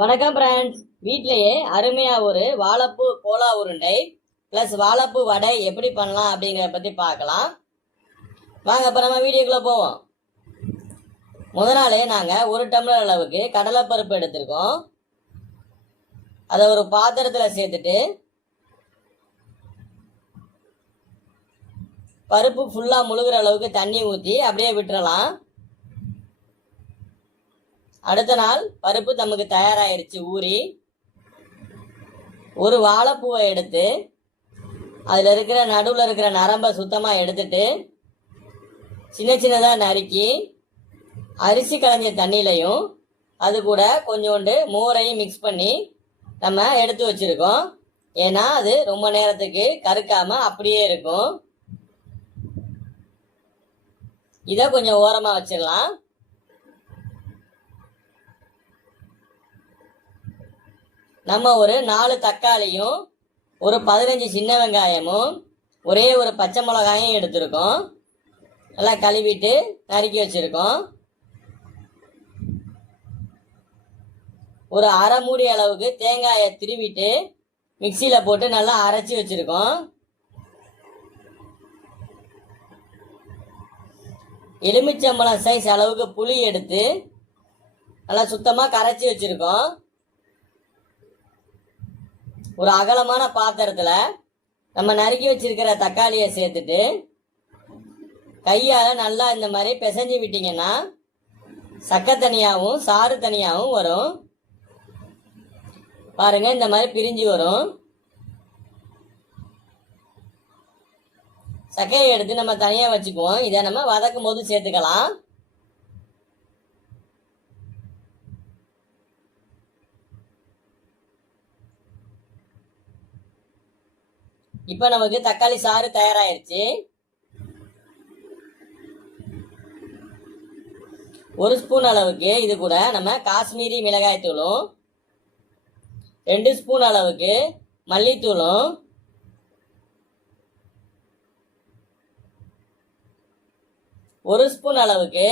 வணக்கம் ஃப்ரெண்ட்ஸ். வீட்டிலேயே அருமையாக ஒரு வாழைப்பூ கோலா உருண்டை ப்ளஸ் வாழைப்பூ வடை எப்படி பண்ணலாம் அப்படிங்கிறத பற்றி பார்க்கலாம் வாங்க. இப்போ நம்ம வீடியோக்குள்ளே போவோம். நாளே நாங்கள் 1 டம்ளர் அளவுக்கு கடலைப்பருப்பு எடுத்திருக்கோம். அதை ஒரு பாத்திரத்தில் சேர்த்துட்டு பருப்பு ஃபுல்லாக முழுகிற அளவுக்கு தண்ணி ஊற்றி அப்படியே விட்டுறலாம். அடுத்த நாள் பருப்பு நமக்கு தயாராகிருச்சு ஊறி. ஒரு வாழைப்பூவை எடுத்து அதில் இருக்கிற நடுவில் இருக்கிற நரம்பை சுத்தமாக எடுத்துட்டு சின்ன சின்னதாக நறுக்கி அரிசி களைஞ்ச தண்ணியிலையும் அது கூட கொஞ்சோண்டு மோரையும் மிக்ஸ் பண்ணி நம்ம எடுத்து வச்சுருக்கோம். ஏன்னா அது ரொம்ப நேரத்துக்கு கருக்காமல் அப்படியே இருக்கும். இதை கொஞ்சம் ஓரமாக வச்சிடலாம். நம்ம ஒரு 4 தக்காளியும் ஒரு 15 சின்ன வெங்காயமும் ஒரே ஒரு பச்சை மிளகாயும் எடுத்திருக்கோம். நல்லா கழுவிட்டு நறுக்கி வச்சுருக்கோம். ஒரு அரை மூடி அளவுக்கு தேங்காயை திருவிட்டு மிக்சியில் போட்டு நல்லா அரைச்சி வச்சுருக்கோம். எலுமிச்சம்பழம் சைஸ் அளவுக்கு புளி எடுத்து நல்லா சுத்தமாக கரைச்சி வச்சுருக்கோம். ஒரு அகலமான பாத்திரத்தில் நம்ம நறுக்கி வச்சிருக்கிற தக்காளியை சேர்த்துட்டு கையால் நல்லா இந்த மாதிரி பிசைஞ்சு விட்டிங்கன்னா சக்கை தனியாகவும் சாறு தனியாகவும் வரும். பாருங்க, இந்த மாதிரி பிரிஞ்சு வரும். சக்கையை எடுத்து நம்ம தனியாக வச்சுக்குவோம். இதை நம்ம வதக்கும் போது சேர்த்துக்கலாம். இப்போ நமக்கு தக்காளி சாறு தயாராகிருச்சு. 1 ஸ்பூன் அளவுக்கு இது கூட நம்ம காஷ்மீரி மிளகாய் தூளும் 2 ஸ்பூன் அளவுக்கு மல்லித்தூளும் 1 ஸ்பூன் அளவுக்கு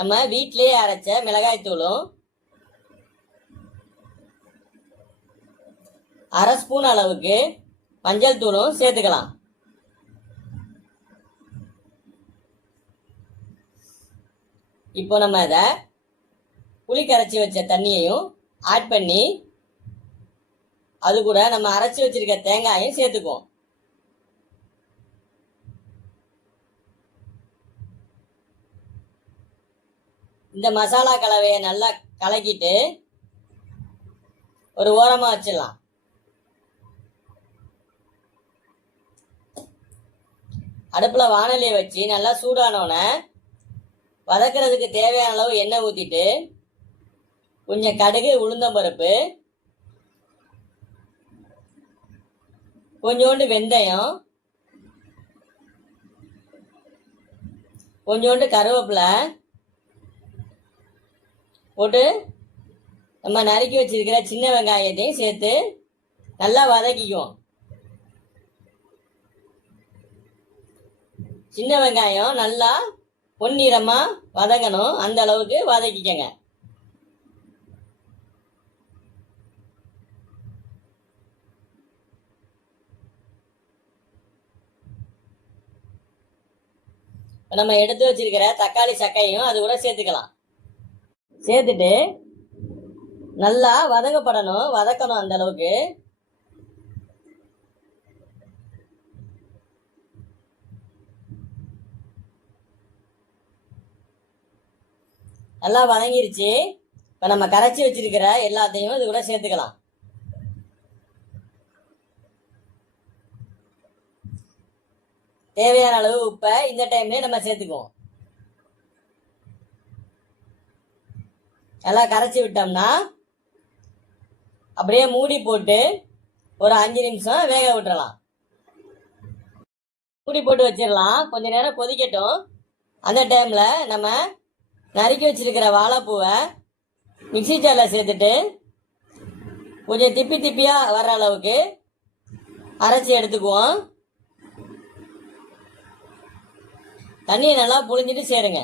நம்ம வீட்டிலேயே அரைச்ச மிளகாய் தூளும் 1/2 ஸ்பூன் அளவுக்கு மஞ்சள் தூளும் சேர்த்துக்கலாம். இப்போ நம்ம இதை புளி கரைச்சி வச்ச தண்ணியையும் ஆட் பண்ணி அது கூட நம்ம அரைச்சி வச்சிருக்க தேங்காயும் சேர்த்துக்குவோம். இந்த மசாலா கலவையை நல்லா கலக்கிட்டு ஒரு ஓரமாக வச்சிடலாம். அடுப்பில் வானலியை வச்சு நல்லா சூடானோன்னே வதக்கிறதுக்கு தேவையான அளவு எண்ணெய் ஊற்றிட்டு கொஞ்சம் கடுகு உளுந்தம்பருப்பு கொஞ்சோண்டு வெந்தயம் கொஞ்சோண்டு கருவேப்பிலை போட்டு நம்ம நறுக்கி வச்சிருக்கிற சின்ன வெங்காயத்தையும் சேர்த்து நல்லா வதக்கிக்குவோம். சின்ன வெங்காயம் நல்லா பொன்னிறமாக வதங்கணும், அந்த அளவுக்கு வதக்கிக்கங்க. நம்ம எடுத்து வச்சிருக்கிற தக்காளி சக்கையும் அது கூட சேர்த்துக்கலாம். சேர்த்துட்டு நல்லா வதக்கணும் அந்த அளவுக்கு. நல்லா வதங்கிருச்சு. இப்போ நம்ம கரைச்சி வச்சிருக்கிற எல்லாத்தையும் இது கூட சேர்த்துக்கலாம். தேவையான அளவு உப்பை இந்த டைம்லேயே நம்ம சேர்த்துக்குவோம். நல்லா கரைச்சி விட்டோம்னா அப்படியே மூடி போட்டு ஒரு 5 நிமிஷம் வேக விட்டுறலாம். மூடி போட்டு வச்சிடலாம். கொஞ்ச நேரம் கொதிக்கட்டும். அந்த டைமில் நம்ம நறுக்கி வச்சிருக்கிற வாழைப்பூவை மிக்சி ஜாரில் சேர்த்துட்டு கொஞ்சம் திப்பியாக வர்ற அளவுக்கு அரைச்சி எடுத்துக்குவோம். தண்ணியை நல்லா புழிஞ்சிட்டு சேருங்க.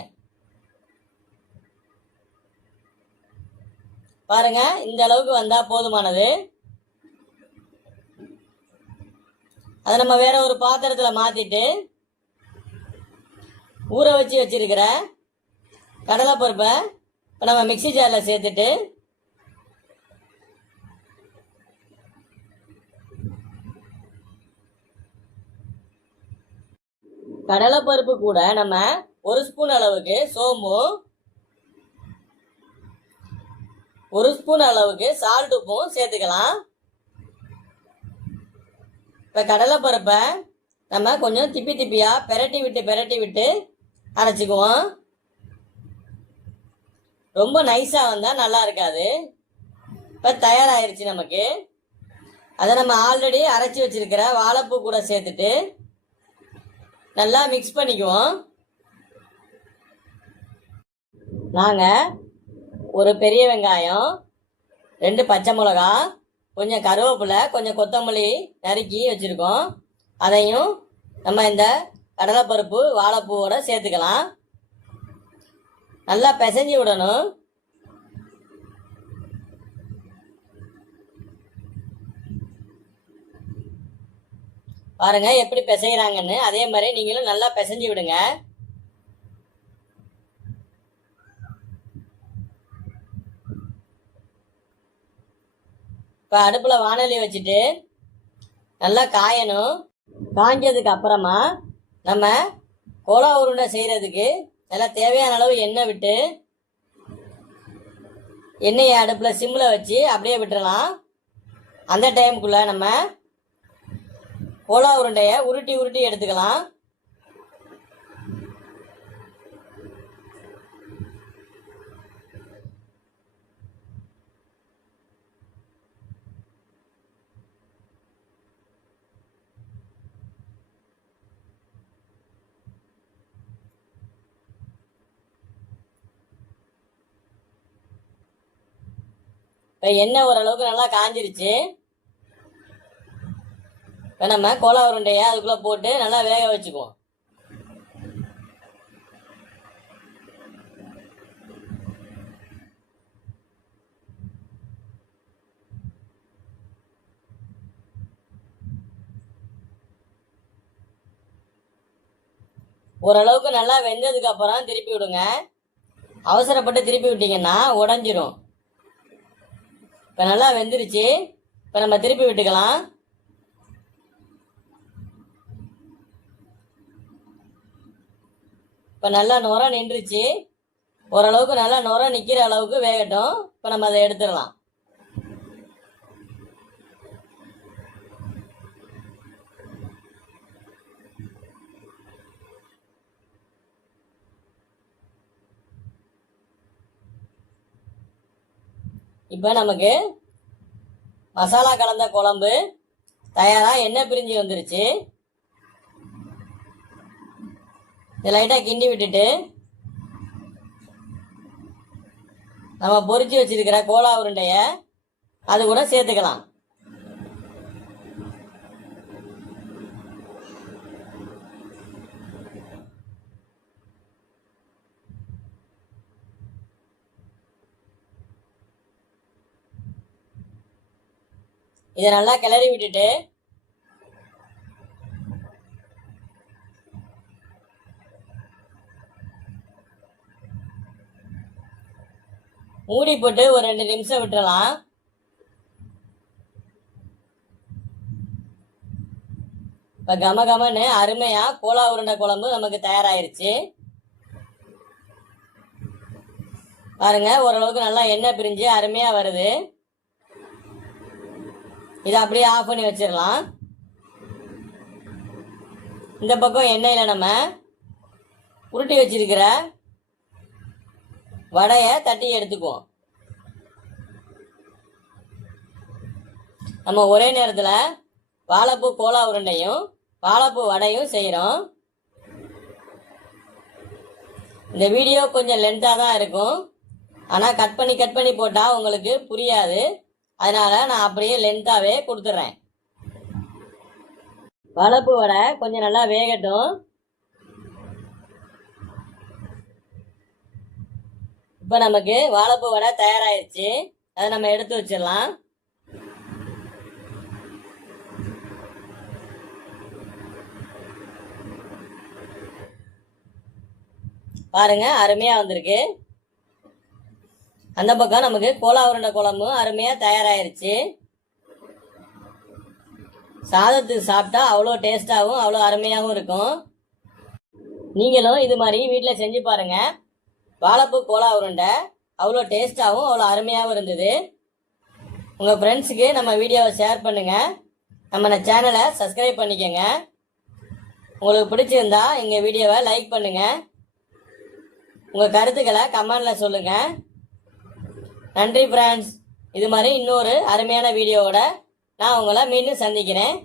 பாருங்க, இந்த அளவுக்கு வந்தா போதுமானது. அதை நம்ம வேற ஒரு பாத்திரத்துல மாத்திட்டு ஊற வச்சு வச்சிருக்கிற கடலைப்பருப்பை இப்போ நம்ம மிக்ஸி ஜாரில் சேர்த்துட்டு கடலைப்பருப்பு கூட நம்ம 1 ஸ்பூன் அளவுக்கு சோம்பும் 1 ஸ்பூன் அளவுக்கு சால்ட் உப்பும் சேர்த்துக்கலாம். இப்போ கடலைப்பருப்பை நம்ம கொஞ்சம் திப்பி திப்பியாக பெரட்டி விட்டு அரைச்சிக்குவோம். ரொம்ப நைஸாக வந்தால் நல்லா இருக்காது. இப்போ தயாராகிருச்சு நமக்கு. அதை நம்ம ஆல்ரெடி அரைச்சி வச்சிருக்கிற வாழைப்பூ கூட சேர்த்துட்டு நல்லா மிக்ஸ் பண்ணிக்குவோம். நாங்கள் ஒரு பெரிய வெங்காயம், 2 பச்சை மிளகா, கொஞ்சம் கருவேப்பிலை, கொஞ்சம் கொத்தமல்லி நறுக்கி வச்சுருக்கோம். அதையும் நம்ம இந்த கடலைப்பருப்பு வாழைப்பூவோட சேர்த்துக்கலாம். நல்லா பிசைஞ்சு விடணும். பாருங்க எப்படி பிசைகிறாங்கன்னு. அதே மாதிரி நீங்களும் நல்லா பிசைஞ்சு விடுங்க. இப்போ அடுப்பில் வானொலி வச்சுட்டு நல்லா காயணும். காஞ்சதுக்கு அப்புறமா நம்ம கோலா உருண்டை செய்கிறதுக்கு நல்லா தேவையான அளவு எண்ணெய் விட்டு எண்ணெயை அடுப்பில் சிம்மில் வச்சு அப்படியே விட்டுறலாம். அந்த டைமுக்குள்ளே நம்ம கோலா உருண்டையை உருட்டி எடுத்துக்கலாம். இப்போ எண்ணெய் ஓரளவுக்கு நல்லா காஞ்சிருச்சு. இப்போ நம்ம கோலா உருண்டையை அதுக்குள்ளே போட்டு நல்லா வேக வச்சுக்குவோம். ஓரளவுக்கு நல்லா வெந்ததுக்கு அப்புறம் திருப்பி விடுங்க. அவசரப்பட்டு திருப்பி விட்டீங்கன்னா உடஞ்சிரும். இப்போ நல்லா வெந்துருச்சு. இப்போ நம்ம திருப்பி விட்டுக்கலாம். இப்போ நல்லா நுர நின்றுச்சு. ஓரளவுக்கு நல்லா நுர நிற்கிற அளவுக்கு வேகட்டும். இப்போ நம்ம அதை எடுத்துடலாம். இப்போ நமக்கு மசாலா கலந்த குழம்பு தயாராக எண்ணெய் பிரிஞ்சு வந்துருச்சு. இதை லைட்டாக கிண்டி விட்டுட்டு நம்ம பொரிச்சு வச்சிருக்கிற கோலா உருண்டையை அது கூட சேர்த்துக்கலாம். இதை நல்லா கிளறி விட்டுட்டு மூடி போட்டு ஒரு 2 நிமிஷம் விட்டுறலாம். இப்போ கமன்னு அருமையாக கோலா உருண்டை குழம்பு நமக்கு தயாராகிருச்சு. பாருங்க, ஓரளவுக்கு நல்லா எண்ணெய் பிரிஞ்சு அருமையாக வருது. இதை அப்படியே ஆஃப் பண்ணி வச்சிடலாம். இந்த பக்கம் எண்ணெயில் நம்ம உருட்டி வச்சிருக்கிற வடையை தட்டி எடுத்துக்குவோம். நம்ம ஒரே நேரத்தில் வாழைப்பூ கோலா உருண்டையும் வாழைப்பூ வடையும் செய்கிறோம். இந்த வீடியோ கொஞ்சம் லென்த்தாக தான் இருக்கும். ஆனால் கட் பண்ணி போட்டால் உங்களுக்கு புரியாது. அதனால் நான் அப்படியே லென்த்தாகவே கொடுத்துட்றேன். வாழைப்பூ வடை கொஞ்சம் நல்லா வேகட்டும். இப்போ நமக்கு வாழைப்பூ வடை தயாராகிருச்சு. அதை நம்ம எடுத்து வச்சிடலாம். பாருங்க அருமையா வந்திருக்கு. அந்த பக்கம் நமக்கு கோலா உருண்டை குழம்பும் அருமையா தயாராயிருச்சு. சாதத்துக்கு சாப்பிட்டா அவ்வளோ டேஸ்டாகவும் அவ்வளோ அருமையாகவும் இருக்கும். நீங்களும் இது மாதிரி வீட்டில் செஞ்சு பாருங்க. வாழைப்பூ கோலா உருண்டை அவ்வளோ டேஸ்டாகவும் அவ்வளோ அருமையாகவும் இருந்தது. உங்கள் ஃப்ரெண்ட்ஸுக்கு நம்ம வீடியோவை ஷேர் பண்ணுங்கள். நம்ம சேனலை சப்ஸ்கிரைப் பண்ணிக்கோங்க. உங்களுக்கு பிடிச்சிருந்தா எங்கள் வீடியோவை லைக் பண்ணுங்கள். உங்கள் கருத்துக்களை கமெண்டில் சொல்லுங்கள். நன்றி ஃப்ரெண்ட்ஸ். இது மாதிரி இன்னொரு அருமையான வீடியோவோட நான் உங்களை மீண்டும் சந்திக்கிறேன்.